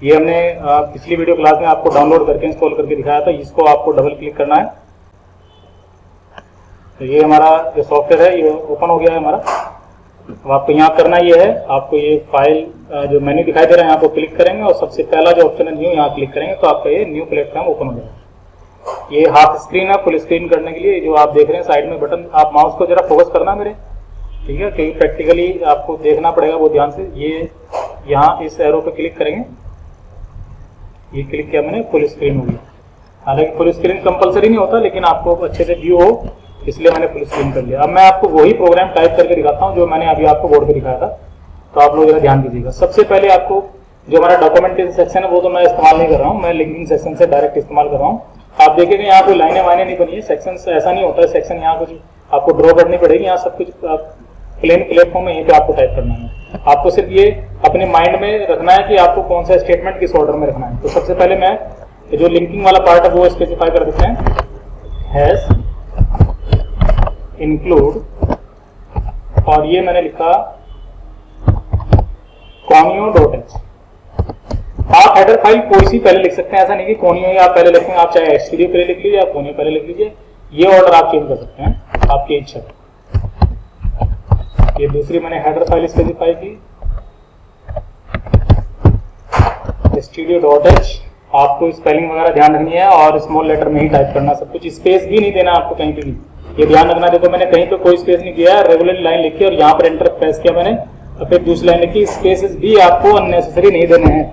ये हमने पिछली वीडियो क्लास में आपको डाउनलोड करके इंस्टॉल करके दिखाया था। इसको आपको डबल क्लिक करना है तो ये हमारा जो सॉफ्टवेयर है ये ओपन हो गया है हमारा। अब आपको यहाँ करना ये है, आपको ये फाइल जो मेन्यू दिखाई दे रहा है यहाँ को क्लिक करेंगे और सबसे पहला जो ऑप्शन है न्यू, यहाँ क्लिक करेंगे तो आपका ये न्यू प्लेटफॉर्म ओपन हो जाएगा। ये हाफ स्क्रीन है, फुल स्क्रीन करने के लिए जो आप देख रहे हैं साइड में बटन, आप माउस को जरा फोकस करना मेरे, ठीक है, क्योंकि प्रैक्टिकली आपको देखना पड़ेगा वो ध्यान से। ये यहाँ इस एरो पे क्लिक करेंगे, ये क्लिक किया मैंने, फुल स्क्रीन हो गई। हालांकि फुल स्क्रीन कंपलसरी नहीं होता, लेकिन आपको अच्छे से व्यू हो इसलिए मैंने फुल स्क्रीन कर लिया। अब मैं आपको वही प्रोग्राम टाइप करके दिखाता हूँ जो मैंने अभी आपको बोर्ड पे दिखाया था। तो आप लोग जरा ध्यान दीजिएगा। सबसे पहले आपको जो हमारा डॉक्यूमेंटेशन सेक्शन है वो तो मैं इस्तेमाल नहीं कर रहा हूँ, मैं लिंकिंग सेक्शन से डायरेक्ट इस्तेमाल कर रहा हूँ। आप देखेंगे यहाँ कोई लाइनें वाइनें नहीं बनी है, सेक्शन ऐसा नहीं होता है। सेक्शन यहाँ कुछ आपको ड्रॉ करनी पड़ेगी, यहाँ सब कुछ प्लेन प्लेटफॉर्म में यहीं पे आपको टाइप करना है। आपको सिर्फ ये अपने माइंड में रखना है कि आपको कौन सा स्टेटमेंट किस ऑर्डर में रखना है। तो सबसे पहले मैं जो लिंकिंग वाला पार्ट है वो स्पेसिफाई कर देते हैं, हैज इंक्लूड, और ये मैंने लिखा conio.h। आप हेडर फाइल कोई सी पहले लिख सकते हैं, ऐसा नहीं कि कोनियो ही आप पहले लिखेंगे। आप चाहे एसटीडी पहले लिख लीजिए या कोनियो पहले लिख लीजिए, ये ऑर्डर आप चेंज कर सकते हैं, आपकी इच्छा। ये दूसरी मैंने हेडर फाइल स्पेसिफाई की stdio.h। आपको स्पेलिंग वगैरह ध्यान रखनी है और स्मॉल लेटर में ही टाइप करना, सब कुछ, स्पेस भी नहीं देना आपको कहीं पे भी, ये ध्यान रखना। देखो मैंने कहीं पे कोई स्पेस नहीं किया है, रेगुलर लाइन लिखी और यहाँ पर एंटर प्रेस किया मैंने, और फिर दूसरी लाइन लिखी। स्पेसेस भी आपको अननेसेसरी नहीं देने हैं।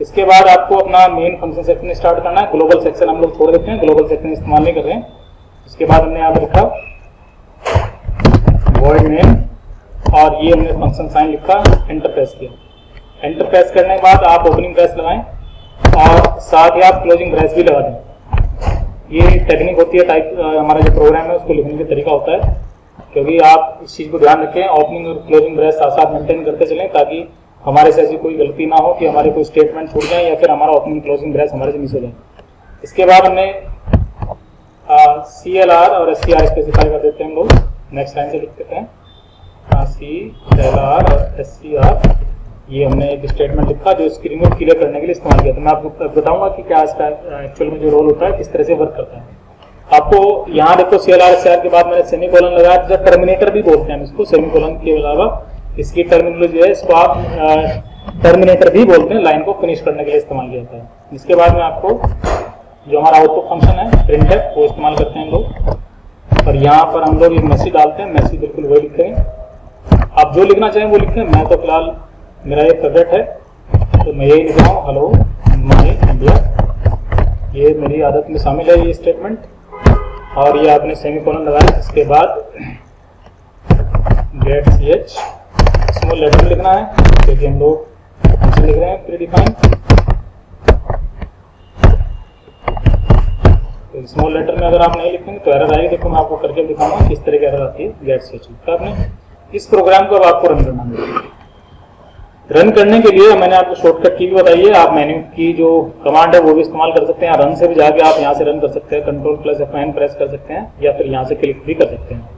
इसके बाद आपको अपना मेन फंक्शन सेक्शन स्टार्ट करना है। ग्लोबल सेक्शन हम लोग छोड़ देते हैं, ग्लोबल सेक्शन इस्तेमाल नहीं कर रहे हैं। इसके बाद हमने यहाँ पर लिखा वॉइड नेम और ये हमने फंक्शन साइन लिखा, एंटर प्रेस किया। एंटर प्रेस करने के बाद आप ओपनिंग ब्रेस लगाएं और साथ ही आप क्लोजिंग ब्रेस भी लगा दें। ये टेक्निक होती है टाइप, हमारा जो प्रोग्राम है उसको लिखने का तरीका होता है, क्योंकि आप इस चीज़ को ध्यान रखें, ओपनिंग और क्लोजिंग ब्रेस साथ साथ मेंटेन करते चलें, ताकि हमारे से ऐसी कोई गलती ना हो कि हमारे कोई स्टेटमेंट छूट जाए या फिर हमारा ओपनिंग क्लोजिंग ब्रेस हमारे से मिस हो जाए। इसके बाद हमने CLR और SCR स्पेसिफाई कर देते हैं हम लोग। नेक्स्ट लाइन से लिख देते हैं CLR और SCR ये हमने एक स्टेटमेंट लिखा जो इसकी रिमूव क्लियर करने के लिए इस्तेमाल किया। तो मैं आपको बताऊंगा कि क्या इसका एक्चुअल में जो रोल होता है किस तरह से वर्क करता है। आपको यहाँ देखो CLR के बाद मैंने सेमीकोलन लगाया, जो टर्मिनेटर भी बोलते हैं इसको, सेमीकोलन के अलावा इसकी टर्मिनोलॉजी है, इसको आप टर्मिनेटर भी बोलते हैं, लाइन को फिनिश करने के लिए इस्तेमाल किया जाता है। इसके बाद में आपको जो हमारा आउटपुट फंक्शन है प्रिंटफ, वो इस्तेमाल करते हैं हम लोग, और यहाँ पर हम लोग एक मैसेज डालते हैं, मैसेज बिल्कुल वही लिखेंगे। आप जो लिखना चाहें वो लिखें, मैं तो फिलहाल मेरा ये फेवरेट है तो मैं यही लिख रहा हूँ, हेलो माय इंडिया। ये मेरी आदत में शामिल है ये स्टेटमेंट, और ये आपने सेमीकोलन लगाया। इसके बाद गेट ch स्मॉल लेटर में लिखना है क्योंकि हम लोग फंक्शन लिख रहे हैं प्री डिफाइन। तो स्मॉल लेटर में अगर आप नहीं लिखेंगे तो एरर आएगी। देखो मैं आपको करके दिखाऊंगा किस तरह की एरर आती है गेट ch। तो आपने इस प्रोग्राम को अब आपको रन करना है। रन करने के लिए मैंने आपको शॉर्टकट की भी बताई है, आप मेन्यू की जो कमांड है वो भी इस्तेमाल कर सकते हैं। रन से भी जाके आप यहाँ से रन कर सकते हैं, Ctrl+F9 प्रेस कर सकते हैं, या फिर यहाँ से क्लिक भी कर सकते हैं।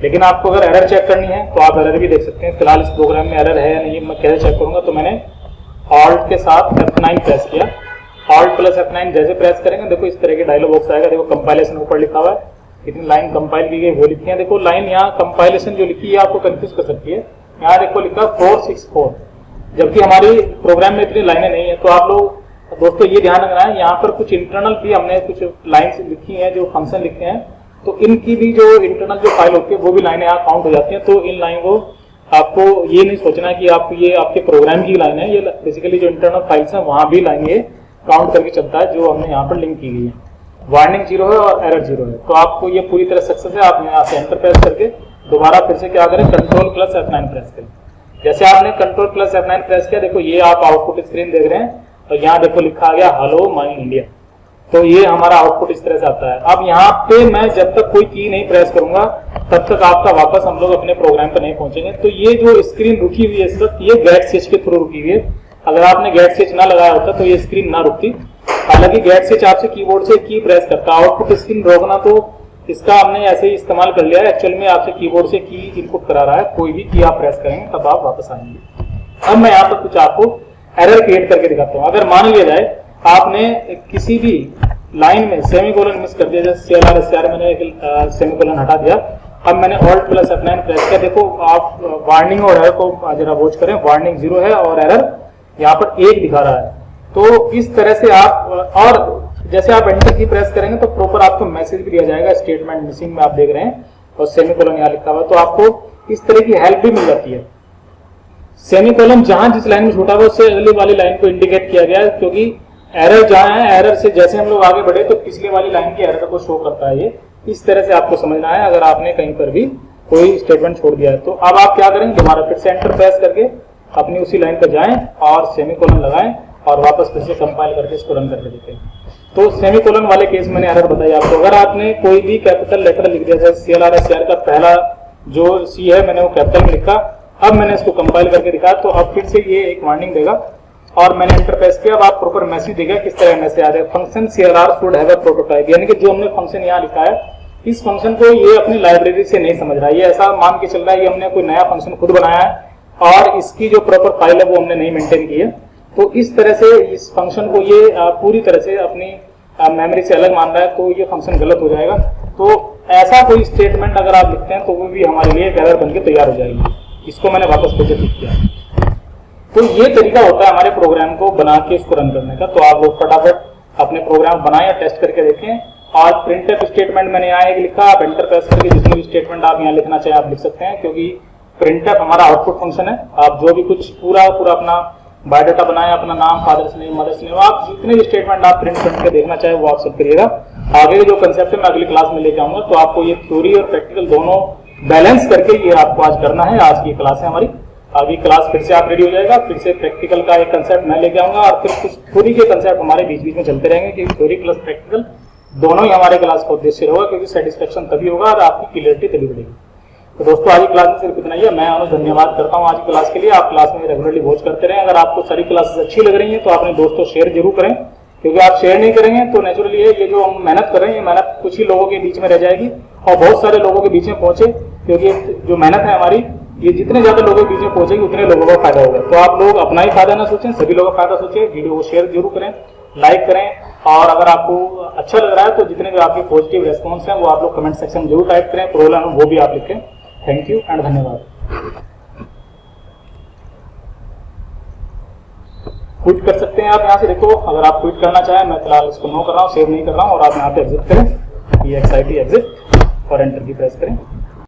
लेकिन आपको अगर एरर चेक करनी है तो आप एरर भी देख सकते हैं। फिलहाल इस प्रोग्राम में एरर है या नहीं मैं कैसे चेक करूंगा, तो मैंने Alt के साथ F9 प्रेस किया। Alt+F9 जैसे प्रेस करेंगे देखो इस तरह के डायलॉग बॉक्स आएगा। देखो कंपाइलेशन ऊपर लिखा हुआ है, कितनी लाइन कंपाइल की गई वो लिखी है। देखो लाइन यहाँ कंपाइलेशन जो लिखी है आपको कंफ्यूज कर सकती है। यहाँ देखो लिखा 464, जबकि हमारी प्रोग्राम में इतनी लाइनें नहीं है। तो आप लोग दोस्तों ये ध्यान रखना है, यहाँ पर कुछ इंटरनल भी हमने कुछ लाइन्स लिखी हैं, जो फंक्शन लिखे हैं, तो इनकी भी जो इंटरनल जो फाइल होती है वो भी लाइनें यहाँ काउंट हो जाती हैं। तो इन लाइन को आपको ये नहीं सोचना है कि आप ये आपके प्रोग्राम की लाइन है, ये बेसिकली जो इंटरनल फाइल्स हैं वहां भी लाइन ये काउंट करके चलता है जो हमने यहाँ पर लिंक की गई है। वार्निंग 0 है और एरर 0 है। तो आपको ये पूरी तरह सक्सेस है। आप यहाँ से एंटर प्रेस करके दोबारा फिर से क्या करें, Ctrl+F9 प्रेस करें। जैसे आपने Ctrl+F9 प्रेस किया देखो ये आप आउटपुट स्क्रीन देख रहे हैं, और यहाँ देखो लिखा आ गया हेलो माय इंडिया। तो ये हमारा आउटपुट इस तरह से आता है। अब यहाँ पे मैं जब तक कोई की नहीं प्रेस करूंगा तब तक आपका वापस हम लोग अपने प्रोग्राम पर नहीं पहुंचेंगे। तो ये जो स्क्रीन रुकी हुई है इस वक्त, ये गेट ch के थ्रू रुकी हुई है। अगर आपने गेट ch ना लगाया होता तो ये स्क्रीन ना रुकती। हालांकि गेट ch आपसे कीबोर्ड से की प्रेस करता है, आउटपुट स्क्रीन रोकना तो इसका हमने ऐसे ही इस्तेमाल कर लिया है। एक्चुअल में आपसे कीबोर्ड से की इनपुट करा रहा है, कोई भी की आप प्रेस करेंगे तब आप वापस आएंगे। अब मैं यहाँ पर कुछ आपको एरर क्रिएट करके दिखाता हूँ। अगर मान लिया जाए आपने किसी भी लाइन में सेमीकोलन मिस कर दिया, जैसे CLR मैंने एक सेमीकोलन हटा दिया, अब मैंने Alt+F9 प्रेस किया। देखो आप वार्निंग और एरर को जरा वॉच करें, वार्निंग 0 है और एरर यहाँ पर 1 दिखा रहा है। तो इस तरह से आप, और जैसे आप एंटर की प्रेस करेंगे तो प्रॉपर आपको मैसेज भी दिया जाएगा, स्टेटमेंट मिसिंग में आप देख रहे हैं और सेमीकोलन यहाँ लिखा हुआ है। तो आपको इस तरह की हेल्प भी मिल जाती है। सेमीकोलन जहां जिस लाइन में छूटा हुआ उससे अगली वाली लाइन को इंडिकेट किया गया है, क्योंकि एरर जहां है, एरर से जैसे हम लोग आगे बढ़े तो पिछले वाली लाइन की एरर को शो करता है। ये इस तरह से आपको समझना है अगर आपने कहीं पर भी कोई स्टेटमेंट छोड़ दिया है। तो अब आप क्या करेंगे, दोबारा फिर से एंटर प्रेस करके अपनी उसी लाइन पर जाएं और सेमीकोलन लगाएं और वापस फिर से कंपाइल करके इसको रन करके देखें। तो सेमीकोलन वाले केस मैंने एरर बताई आपको। अगर आपने कोई भी कैपिटल लेटर लिख दिया, जैसे CLR का पहला जो C है मैंने वो कैपिटल में लिखा, अब मैंने इसको कंपाइल करके दिखाया तो अब फिर से ये एक वार्निंग देगा और मैंने एंटर प्रेस किया। अब आप प्रॉपर मैसेज देगा, किस तरह मैसेज आ रहा है, function CLR should have a prototype, यानी कि जो हमने फंक्शन यहाँ लिखा है इस फंक्शन को ये अपनी लाइब्रेरी से नहीं समझ रहा है, ये ऐसा मान के चल रहा है ये हमने कोई नया फंक्शन खुद बनाया है और इसकी जो प्रॉपर फाइल है वो हमने नहीं मेंटेन की है। तो इस तरह से इस फंक्शन को ये पूरी तरह से अपनी मेमोरी से अलग मान रहा है, तो ये फंक्शन गलत हो जाएगा। तो ऐसा कोई स्टेटमेंट अगर आप लिखते हैं तो वो भी हमारे लिए एक एरर बनके तैयार हो जाएगी। इसको मैंने वापस फिर से ठीक किया। तो ये तरीका होता है हमारे प्रोग्राम को बना के इसको रन करने का। तो आप लोग फटाफट अपने प्रोग्राम बनाएं या टेस्ट करके देखें। और प्रिंटफ स्टेटमेंट मैंने यहाँ एक लिखा, आप एंटर प्रेस करके जितने भी स्टेटमेंट आप यहाँ लिखना चाहें आप लिख सकते हैं, क्योंकि प्रिंटफ हमारा आउटपुट फंक्शन है। आप जो भी कुछ पूरा अपना बायोडाटा बनाए, अपना नाम, फादर्स नेम, मदर्स नेम, आप जितने भी स्टेटमेंट आप प्रिंट करके देखना चाहे वो आप सब करिएगा। आगे जो कंसेप्ट है मैं अगली क्लास में लेके आऊंगा, तो आपको ये थ्योरी और प्रैक्टिकल दोनों बैलेंस करके ये आपको आज करना है। आज की क्लास है हमारी, अगली क्लास फिर से आप रेडी हो जाएगा, फिर से प्रैक्टिकल का एक कंसेप्ट मैं लेके आऊंगा और फिर कुछ थ्योरी के कंसेप्ट हमारे बीच बीच में चलते रहेंगे, क्योंकि थ्योरी प्लस प्रैक्टिकल दोनों ही हमारे क्लास का उद्देश्य होगा, क्योंकि सेटिस्फेक्शन तभी होगा और आपकी क्लियरिटी तभी बढ़ेगी। तो दोस्तों आज की क्लास में सिर्फ इतना ही है। मैं अनुज धन्यवाद करता हूँ आज की क्लास के लिए। आप क्लास में रेगुलरली वॉच करते रहें। अगर आपको सारी क्लासेस अच्छी लग रही हैं तो अपने दोस्तों शेयर जरूर करें, क्योंकि आप शेयर नहीं करेंगे तो नेचुरली ये जो हम मेहनत कर रहे हैं ये मेहनत कुछ ही लोगों के बीच में रह जाएगी और बहुत सारे लोगों के बीच में पहुंचे, क्योंकि जो मेहनत है हमारी ये जितने ज्यादा लोगों के बीच में पहुंचेगी उतने लोगों का फायदा होगा। तो आप लोग अपना ही फायदा ना सोचें, सभी लोगों का फायदा सोचें। वीडियो को शेयर जरूर करें, लाइक करें, और अगर आपको अच्छा लग रहा है तो जितने भी आपके पॉजिटिव रेस्पॉन्स हैं वो आप लोग कमेंट सेक्शन में जरूर टाइप करें, प्रॉब्लम है वो भी आप लिखें। थैंक यू एंड धन्यवाद। क्विट कर सकते हैं आप यहाँ से, देखो अगर आप क्विट करना चाहें, मैं फिलहाल इसको नो कर रहा हूँ, सेव नहीं कर रहा हूँ, और आप यहाँ पे एग्जिट करें, ये XIT एग्जिट और एंटर की प्रेस करें।